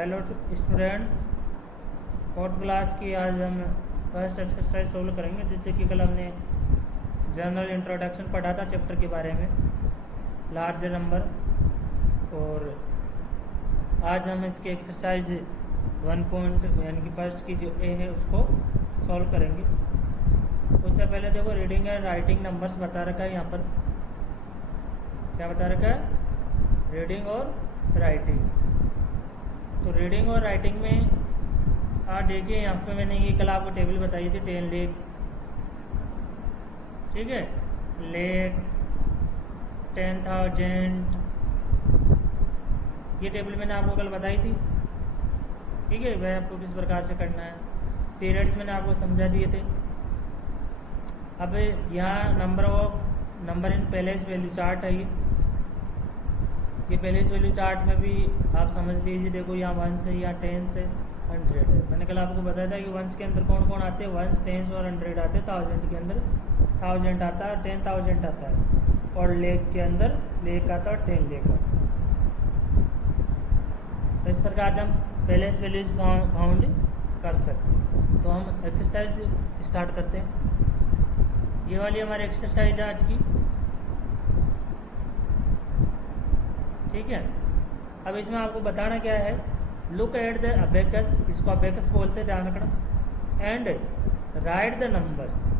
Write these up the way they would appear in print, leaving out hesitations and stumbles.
Hello students, fourth class की आज हम फर्स्ट एक्सरसाइज सोल्व करेंगे, जिससे कि कल हमने जनरल इंट्रोडक्शन पढ़ा था चैप्टर के बारे में, लार्ज नंबर। और आज हम इसकी एक्सरसाइज 1 पॉइंट यानी कि फर्स्ट की जो ए है उसको सॉल्व करेंगे। उससे पहले देखो, रीडिंग एंड राइटिंग नंबर्स बता रखा है। यहाँ पर क्या बता रखा है? रीडिंग और राइटिंग। तो रीडिंग और राइटिंग में आप देखिए, यहाँ पे मैंने ये कल आपको टेबल बताई थी 10 लेक, ठीक है, लेक 10,000, ये टेबल मैंने आपको कल बताई थी, ठीक है। वह आपको किस प्रकार से करना है, पीरियड्स मैंने आपको समझा दिए थे। अब यहाँ number in palace value chart है। ये पैलेस वैल्यू चार्ट में भी आप समझ लीजिए, देखो यहाँ 1 है, यहाँ 10 है, 100 है। मैंने कल आपको बताया था कि 1 के अंदर कौन कौन आते हैं, 1, 10 और 100 आते हैं। 1000 के अंदर 1000 आता है, 10,000 आता है, और लेक के अंदर लेक आता है और 10 लेक आता है। तो इस प्रकार से हम पैलेस वैल्यूज फाउंड कर सकते हैं। तो हम एक्सरसाइज स्टार्ट करते हैं। ये वाली हमारी एक्सरसाइज है आज की, ठीक है। अब इसमें आपको बताना क्या है, लुक एट द अबेकस, इसको अबेकस बोलते हैं, ध्यान रखना, एंड राइट द नंबर्स।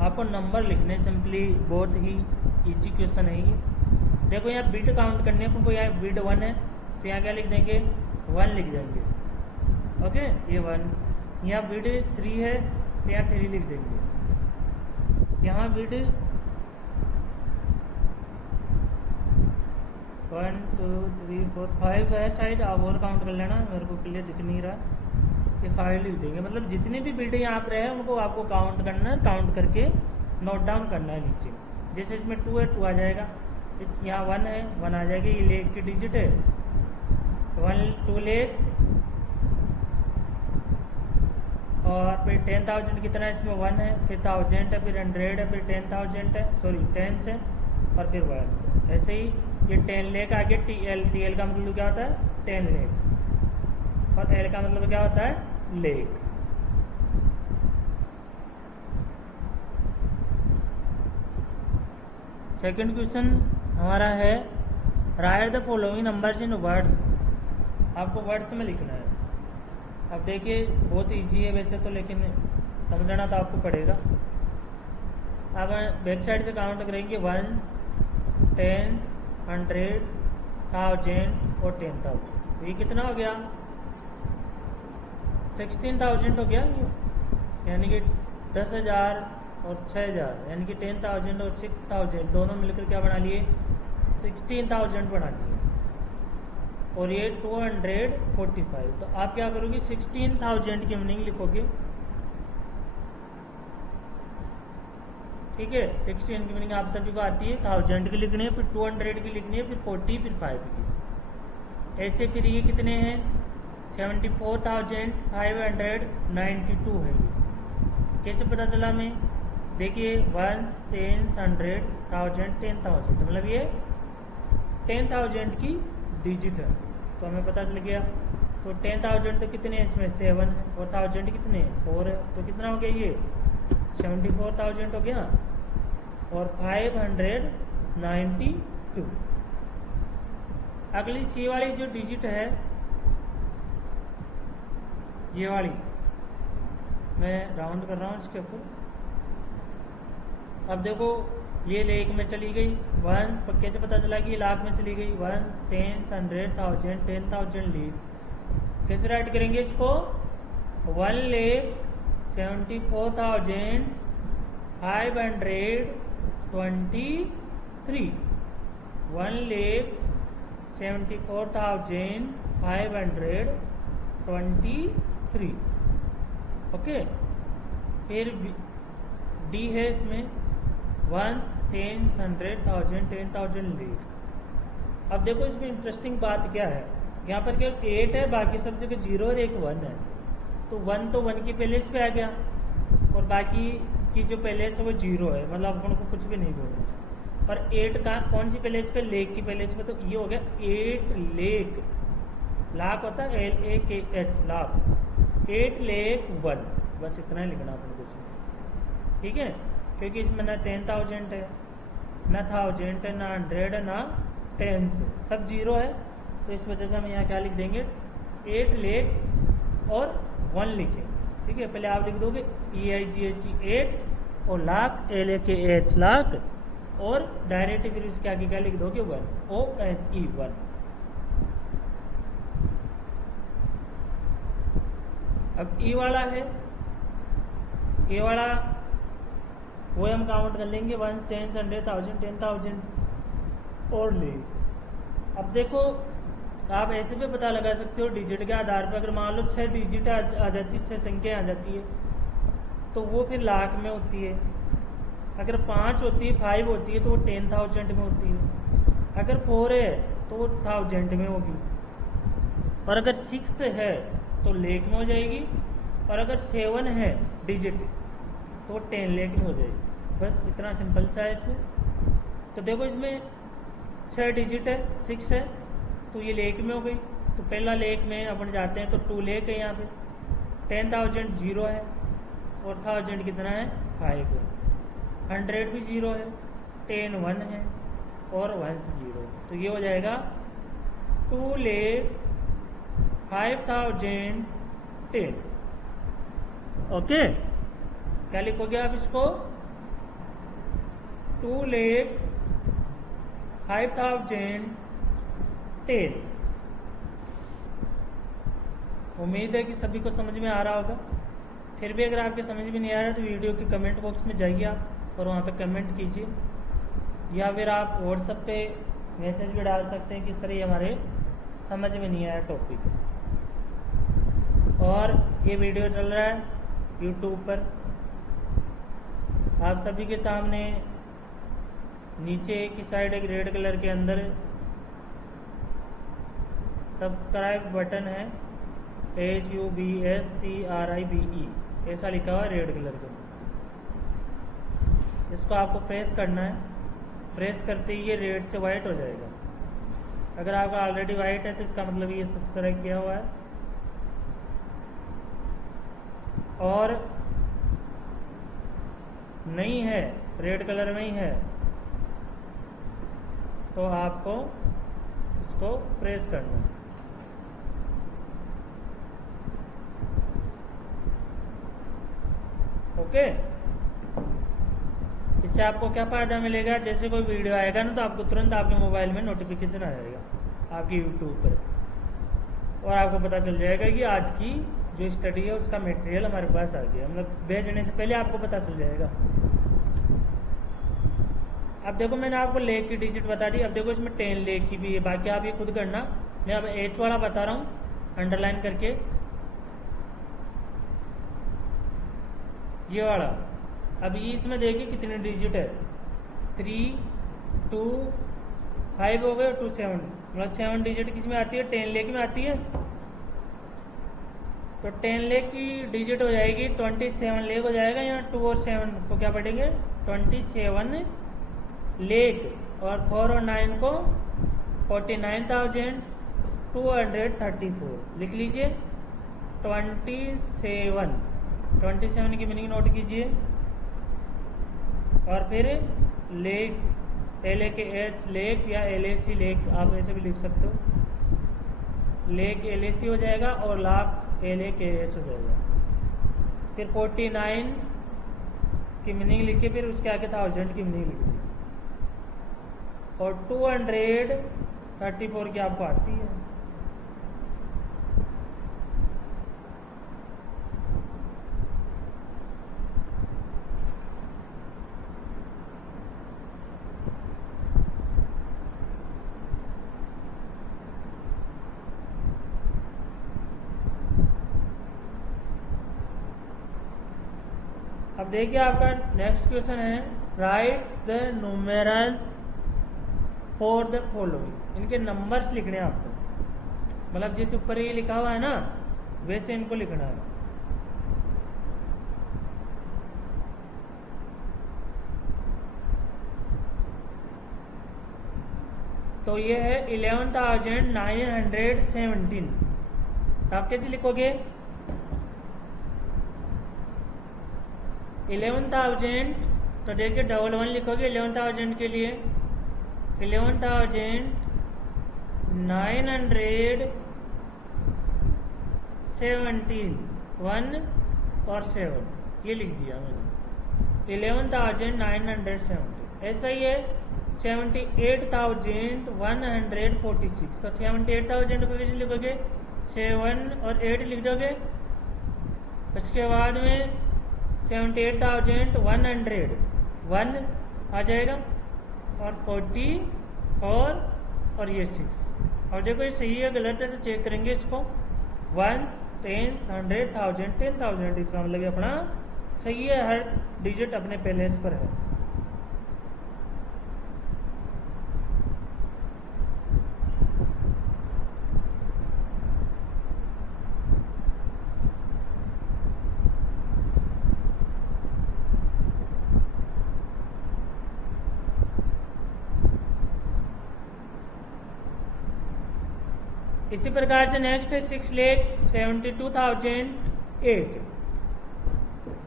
आपको नंबर लिखने, सिंपली बहुत ही इजी क्वेश्चन है ये। देखो यहाँ बिट काउंट करने को, यहाँ बिट 1 है तो यहाँ क्या लिख देंगे, 1 लिख देंगे, ओके, ये 1। यहाँ बिट 3 है तो यहाँ 3 लिख देंगे। यहाँ बिट 1 2 3 4 5 है शायद, आप और काउंट कर लेना, मेरे को क्लियर दिख नहीं रहा। ये 5 लिख देंगे, मतलब जितने भी बिट यहाँ पर है उनको आपको काउंट करना है, काउंट करके नोट डाउन करना है नीचे। जैसे इसमें 2 है, 2 आ जाएगा। यहाँ 1 है, 1 आ जाएगा, ये लेक की डिजिट है, 2 लेक। और फिर 10,000 कितना है, इसमें 1 है, फिर 1000 है, फिर 100 है, फिर 10,000 है, सॉरी 10 है, और फिर 1 है। ऐसे ही ये 10 लेक आगे, टीएल का मतलब क्या होता है, 10 लेक, और एल का मतलब क्या होता है, लेक। सेकंड क्वेश्चन हमारा है, right the following numbers in words. आपको वर्ड्स में लिखना है। अब देखिए बहुत इजी है वैसे तो, लेकिन समझना तो आपको पड़ेगा। अब बैक साइड से काउंट करेंगे, 1s 10s 100 1000 और 10,000। ये कितना हो गया, 16,000 हो गया ये, यानी कि 10,000 और 6,000, यानी कि 10,000 और 6,000 दोनों मिलकर क्या बना लिए, 16,000 बना लिए। और ये 245। तो आप क्या करोगे, 16,000 की मीनिंग लिखोगे, ठीक है। 16 की मीनिंग आप सभी को आती है, 1000 की लिखनी है, फिर 200 की लिखनी है, फिर 40, फिर 5 की। ऐसे फिर ये कितने हैं, 74,592 है। कैसे पता चला हमें, देखिए 1 10 100 1000 10,000, तो मतलब ये 10,000 की डिजिट है, तो हमें पता चल गया। तो 10,000 तो कितने हैं, इसमें 7 है, और 1000 कितने हैं, 4 है, तो कितना हो गया ये 74,000 हो गया, और 592। अगली सी वाली जो डिजिट है, ये वाली मैं राउंड कर रहा हूँ इसके ऊपर। अब देखो ये लेक में चली गई, 1 पक्के से पता चला कि ये लाख में चली गई, 1 10 100 1000 10,000 लेक। कैसे राइट करेंगे इसको, 1 लेक 74,523, 1 लेक 74,523, ओके। फिर डी है इसमें, 1 10 100 1000 10,000 लेक। अब देखो इसमें इंटरेस्टिंग बात क्या है, यहाँ पर केवल 8 है, बाकी सब जगह 0 और एक 1 है। तो 1 तो 1 की पैलेस पे आ गया, और बाकी की जो पैलेस है वो 0 है, मतलब अपन को कुछ भी नहीं बोलना है। और 8 का कौन सी पैलेस पे, लेक की पैलेस पे, तो ये हो गया 8 लेक। लाख होता है LAKH लाख, 8 लाख 1, बस इतना ही लिखना अपन कुछ नहीं, ठीक है। क्योंकि इसमें ना 10,000 है, ना 1000 है, ना 100 है, ना 10 सब जीरो है, तो इस वजह से हम यहाँ क्या लिख देंगे 8 लाख और 1 लिखेंगे, ठीक है। पहले आप लिख दोगे EIGH 8 और लाख LAKH लाख, और डायरेक्ट फिर इसके आगे क्या लिख दोगे 1 ONE 1। अब ई वाला है, ये वाला वो हम काउंट कर लेंगे 1 10 100,000 10,000 और ले। अब देखो आप ऐसे भी पता लगा सकते हो डिजिट के आधार पर, अगर मान लो 6 डिजिट आ जाती है, 6 संख्या आ जाती है, तो वो फिर लाख में होती है। अगर 5 होती है, 5 होती है, तो वो 10,000 में होती है। अगर 4 है तो वो 1000 में होगी, और अगर 6 है तो लेख में हो जाएगी, और अगर 7 है डिजिट तो 10 लाख में हो जाएगी। बस इतना सिंपल सा है इसमें। तो देखो इसमें 6 डिजिट है, 6 है, तो ये लेख में हो गई। तो पहला लेख में अपन जाते हैं तो 2 लाख है, यहाँ पे 10,000 जीरो है, और 1000 कितना है 5 है, 100 भी जीरो है, 10 1 है, और 1 जीरो है। तो ये हो जाएगा 2 लाख 5,010। ओके, क्या लिखोगे आप इसको 2 लाख 5,010। उम्मीद है कि सभी को समझ में आ रहा होगा। फिर भी अगर आपके समझ में नहीं आ रहा तो वीडियो के कमेंट बॉक्स में जाइए आप और वहाँ पे कमेंट कीजिए, या फिर आप व्हाट्सएप पे मैसेज भी डाल सकते हैं कि सर ये हमारे समझ में नहीं आया टॉपिक। और ये वीडियो चल रहा है यूट्यूब पर, आप सभी के सामने नीचे की साइड एक रेड कलर के अंदर सब्सक्राइब बटन है, SUBSCRIBE ऐसा लिखा हुआ है रेड कलर का। इसको आपको प्रेस करना है, प्रेस करते ही ये रेड से वाइट हो जाएगा। अगर आपका ऑलरेडी वाइट है तो इसका मतलब ये सब्सक्राइब किया हुआ है, और नहीं है रेड कलर में ही है तो आपको इसको प्रेस करना है। ओके, इससे आपको क्या फ़ायदा मिलेगा, जैसे कोई वीडियो आएगा ना तो आपको तुरंत आपके मोबाइल में नोटिफिकेशन आ जाएगा आपकी यूट्यूब पर, और आपको पता चल जाएगा कि आज की जो स्टडी है उसका मटेरियल हमारे पास आ गया, मतलब भेजने से पहले आपको पता चल जाएगा। अब देखो मैंने आपको लेख की डिजिट बता दी, अब देखो इसमें 10 लाख की भी है, बाकी आप ये खुद करना। मैं अब H वाला बता रहा हूँ अंडरलाइन करके, ये वाला। अब ये इसमें देखिए कितने डिजिट है, 3 2 5 हो गए, 2 7, मतलब 7 डिजिट किस में आती है 10 लाख में आती है। तो 10 लाख की डिजिट हो जाएगी 27 लाख हो जाएगा, यहाँ 2 और 7 को क्या पढ़ेंगे 27 लाख, और 4 और 9 को 49,234 लिख लीजिए। 27 की मीनिंग नोट कीजिए, और फिर लेख LAKH लेख या LAC लेख आप ऐसे भी लिख सकते हो, लेख LAC हो जाएगा और लाख LAKH हो जाएगा। फिर 49 की मीनिंग लिखिए, फिर उसके आगे 1000 की मीनिंग लिखिए, और 234 की आपको आती है। अब देखिए आपका नेक्स्ट क्वेश्चन है, right the numerals for the following. इनके नंबर्स लिखने हैं आपको, मतलब जैसे ऊपर ये लिखा हुआ है ना वैसे इनको लिखना है। तो ये है 11,917। तो आप कैसे लिखोगे? 11,000, तो देखिए 11 लिखोगे 11,000 के लिए। 11,917, 1 और 7, ये लिख दिया मैंने। 11,970। ऐसा ही है 78,146। तो 78,000 को कैसे लिखोगे? 7 और 8 लिख दोगे। उसके बाद में 78,100, 1 आ जाएगा, और 44 और ये 6। और देखो ये सही है गलत है तो चेक करेंगे इसको। 1s, 10s, 100, 1000, 10,000, इसका मतलब ये अपना सही है, हर डिजिट अपने प्लेस पर है। इसी प्रकार से नेक्स्ट है 6,72,008।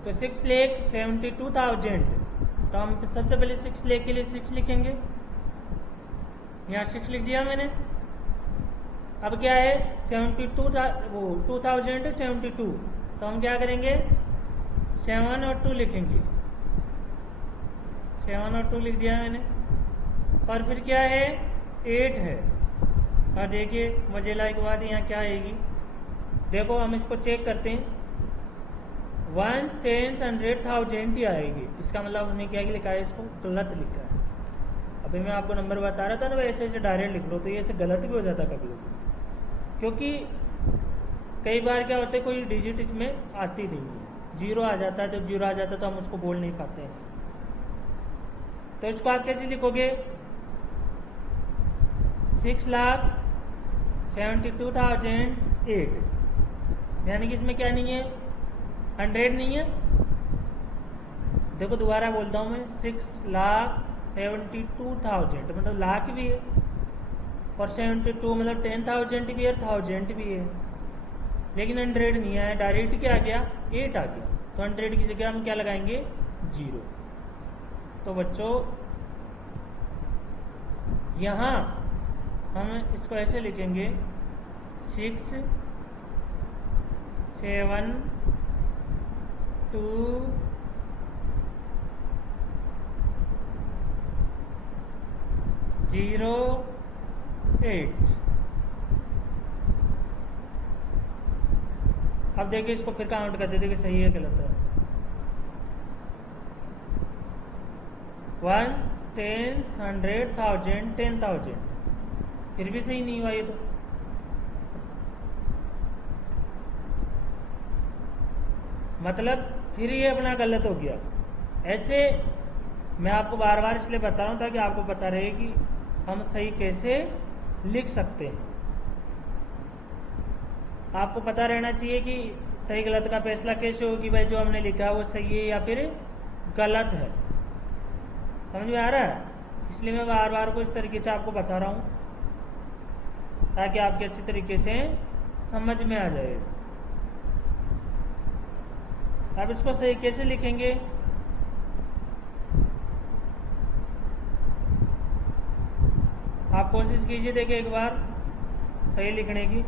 तो 6,72,000, तो हम सबसे पहले 6 लाख के लिए 6 लिखेंगे। यहाँ 6 लिख दिया मैंने। अब क्या है 2072, तो हम क्या करेंगे 7 और 2 लिखेंगे। 7 और 2 लिख दिया मैंने। और फिर क्या है 8 है। और देखिए मजेला की बात यहाँ क्या आएगी, देखो हम इसको चेक करते हैं। 1s, 10s, 100, 1000 ही आएगी। इसका मतलब हमने क्या लिखा है, इसको गलत लिखा है। अभी मैं आपको नंबर बता रहा था ना, वैसे ऐसे डायरेक्ट लिख लो तो ये ऐसे गलत भी हो जाता कभी कभी, क्योंकि कई बार क्या होता है कोई डिजिट इसमें आती नहीं है, 0 आ जाता है। जब 0 आ जाता है तो हम उसको बोल नहीं पाते हैं। तो इसको आप कैसे लिखोगे? 6,72,008, यानी कि इसमें क्या नहीं है 100 नहीं है। देखो दोबारा बोलता हूँ मैं, 6,72,000 मतलब लाख भी है, और 72 मतलब 10,000 भी है, 1000 भी है, लेकिन 100 नहीं आया। डायरेक्ट क्या आ गया 8 आ गया। तो 100 की जगह हम क्या लगाएंगे 0। तो बच्चों यहाँ हम इसको ऐसे लिखेंगे 6, 7, 2, 0, 8। अब देखिए इसको फिर काउंट करते थे कि सही है गलत है। 1s, 10s, 100, 1000, 10,000, फिर भी सही नहीं हुआ ये तो। मतलब फिर ये अपना गलत हो गया। ऐसे मैं आपको बार बार इसलिए बता रहा हूँ ताकि आपको पता रहे कि हम सही कैसे लिख सकते हैं। आपको पता रहना चाहिए कि सही गलत का फैसला कैसे हो कि भाई जो हमने लिखा है वो सही है या फिर गलत है। समझ में आ रहा है? इसलिए मैं बार बार को इस तरीके से आपको बता रहा हूँ ताकि आपके अच्छी तरीके से समझ में आ जाए। अब इसको सही कैसे लिखेंगे? आप कोशिश कीजिए देखिए एक बार सही लिखने की।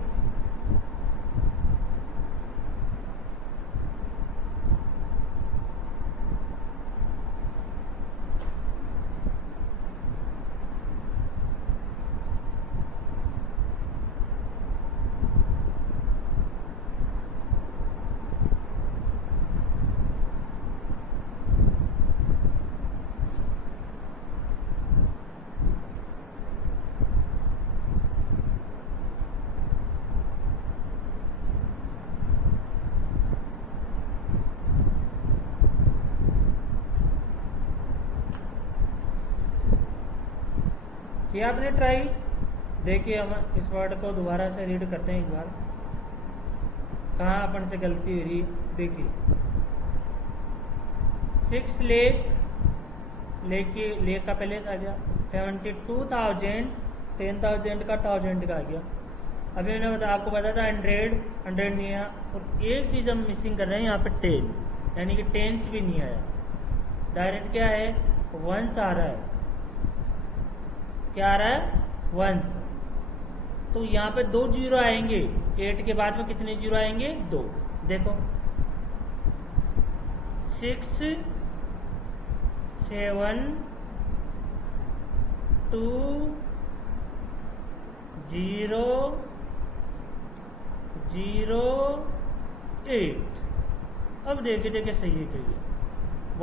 किया आपने ट्राई? देखिए हम इस वर्ड को दोबारा से रीड करते हैं एक बार, कहाँ अपन से गलती हो रही। देखिए 6 लेक का पहले आ गया, 72,008, 10,000 का 1000 का आ गया। अभी मैंने आपको बताया था 100 नहीं आया, और एक चीज़ हम मिसिंग कर रहे हैं यहाँ पे 10, यानी कि 10 भी नहीं आया, डायरेक्ट क्या है 1 आ रहा है। क्या आ रहा है 1। तो यहाँ पे 2 जीरो आएंगे, 8 के बाद में कितने जीरो आएंगे 2। देखो 6 7 2 0 0 8। अब देखिए देखिए सही है क्या,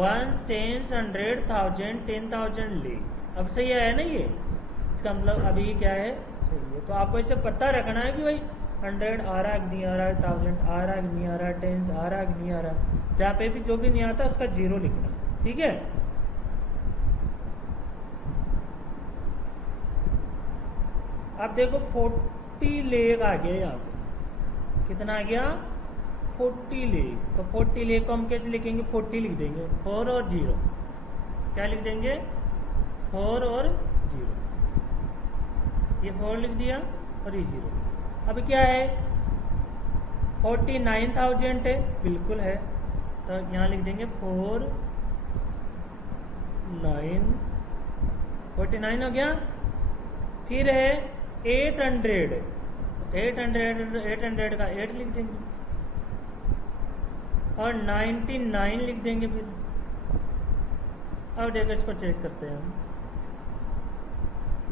1 10 100 1000 10,000 लेख। अब सही है ना ये, इसका मतलब अभी क्या है सही है। तो आपको इसे पता रखना है कि भाई 100 आ रहा है नहीं आ रहा है, 1000 आ रहा है नहीं आ रहा है, 10 आ रहा है नहीं आ रहा है, जहाँ पे भी जो भी नहीं आता उसका 0 लिखना, ठीक है। अब देखो 40 लेख आ गया, यहाँ पे कितना आ गया 40 लेख। तो 40 लेख को हम कैसे लिखेंगे, 40 लिख देंगे, 4 और 0, क्या लिख देंगे 4 और 0, ये 4 लिख दिया और ये 0। अब क्या है 49,000 है, बिल्कुल है, तो यहाँ लिख देंगे 4 9 49 हो गया। फिर है 800 का 8 लिख देंगे और 99 लिख देंगे। फिर अब देखो इसको चेक करते हैं हम,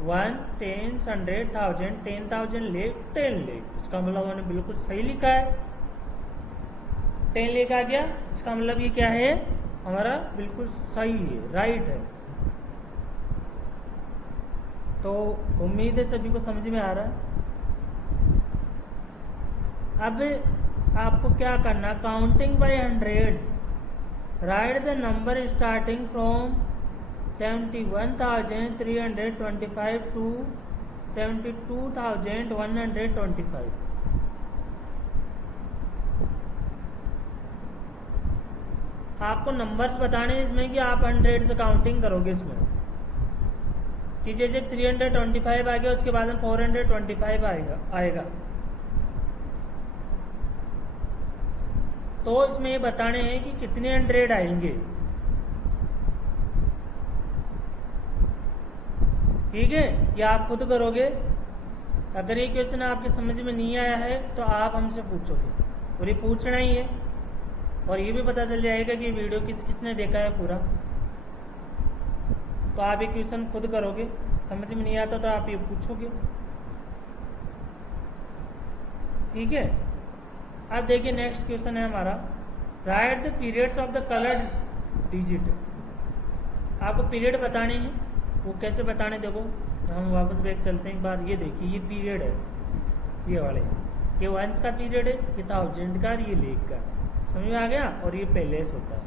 1 10 100 1000 10,000 लेख 10 लेख, इसका मतलब उन्होंने बिल्कुल सही लिखा है, 10 लेख आ गया। इसका मतलब ये क्या है हमारा बिल्कुल सही है, राइट है। तो उम्मीद है सभी को समझ में आ रहा है। अब आपको क्या करना, counting by 100, write the number starting from 71,325 to 72,125। आपको नंबर्स बताने इसमें कि आप 100 से काउंटिंग करोगे इसमें, कि जैसे 325 आ गया उसके बाद में 425 आएगा। तो इसमें ये बताने हैं कि कितने 100 आएंगे, ठीक है। ये आप खुद करोगे। अगर ये क्वेश्चन आपके समझ में नहीं आया है तो आप हमसे पूछोगे, और ये पूछना ही है, और ये भी पता चल जाएगा कि वीडियो किस किसने देखा है पूरा। तो आप ये क्वेश्चन खुद करोगे, समझ में नहीं आता तो आप ये पूछोगे, ठीक है। अब देखिए नेक्स्ट क्वेश्चन है हमारा, right the periods of the coloured digit. आपको पीरियड बताने हैं, वो कैसे बताने देखो, हम वापस बैक चलते हैं एक बार। ये देखिए ये पीरियड है, ये वाले, ये 1 का पीरियड है, ये 1000 का, ये लेख का, समझ में आ गया। और ये पहलेस होता है।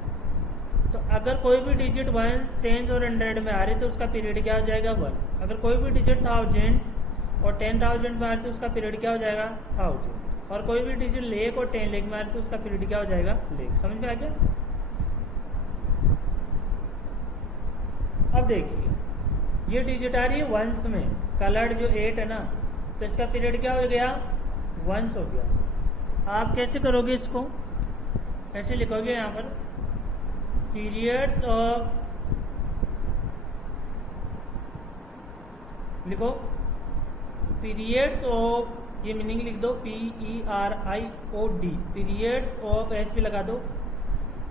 तो अगर कोई भी डिजिट 1 10 और 100 में आ रही तो उसका पीरियड क्या हो जाएगा 1। अगर कोई भी डिजिट 1000 और 10,000 में आ रही तो उसका पीरियड क्या हो जाएगा 1000। और कोई भी डिजिट लेख और 10 लेख में आ रही तो उसका पीरियड क्या हो जाएगा लेख। समझ में आ गया। अब देखिए ये डिजिट आ रही है 1s में, कलर्ड जो 8 है ना, तो इसका पीरियड क्या हो गया 1s हो गया। आप कैसे करोगे इसको, ऐसे लिखोगे यहाँ पर, पीरियड्स ऑफ, लिखो पीरियड्स ऑफ, ये मीनिंग लिख दो PERIOD, पीरियड्स ऑफ, एस भी लगा दो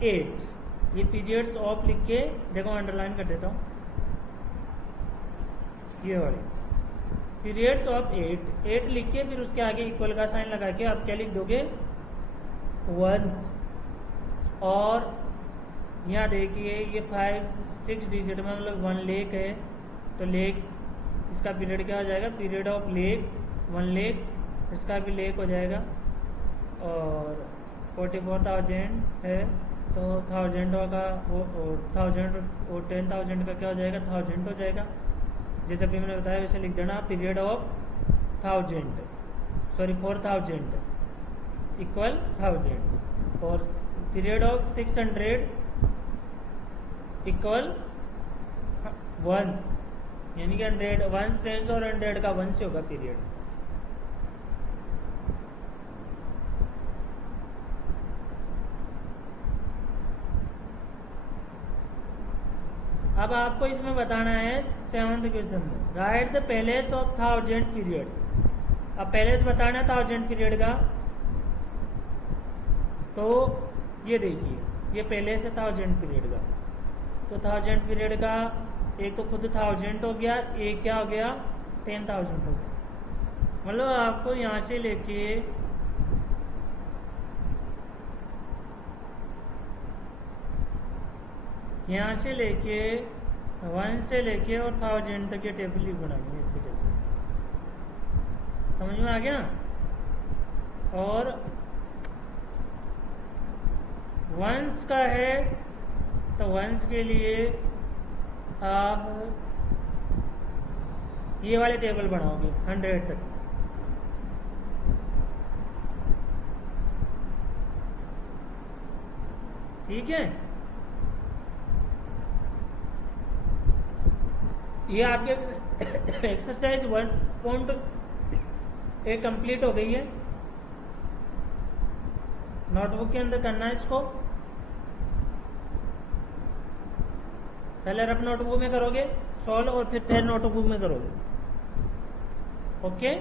8। ये पीरियड्स ऑफ लिख के देखो अंडरलाइन कर देता हूँ, ये वाली पीरियड्स ऑफ 8 लिख के फिर उसके आगे इक्वल का साइन लगा के आप क्या लिख दोगे 1s। और यहाँ देखिए ये 5 6 डिजिट में मतलब 1 लेख है, तो लेख इसका पीरियड क्या हो जाएगा, पीरियड ऑफ लेख 1 लेख, इसका भी लेख हो जाएगा। और 44,000 है तो 1000 का वो 1000 और 10,000 का क्या हो जाएगा 1000 हो जाएगा। जैसे अभी मैंने बताया वैसे लिख देना, पीरियड ऑफ 4,000 इक्वल 1000 और पीरियड ऑफ 600 इक्वल 1। यानी कि 100 वंस टेंस और 100 का 1 से होगा पीरियड। अब आपको इसमें बताना है 7th क्वेश्चन में, right the palace of 1000 periods. अब पैलेस बताना है 1000 पीरियड का, तो ये देखिए ये पैलेस है 1000 पीरियड का, तो 1000 पीरियड का एक तो खुद 1000 हो गया, एक क्या हो गया 10,000 हो गया। मतलब आपको यहाँ से लेके यहाँ से लेके 1 से लेके और 1000 तक ये टेबल ही बनानी है इसी तरह से, समझ में आ गया। और वंस का है तो वंस के लिए आप ये वाले टेबल बनाओगे 100 तक। ठीक है, ये आपके एक्सरसाइज 1.8 कंप्लीट हो गई है। नोटबुक के अंदर करना है इसको, पहले रफ नोटबुक में करोगे सॉल्व और फिर नोटबुक में करोगे। ओके।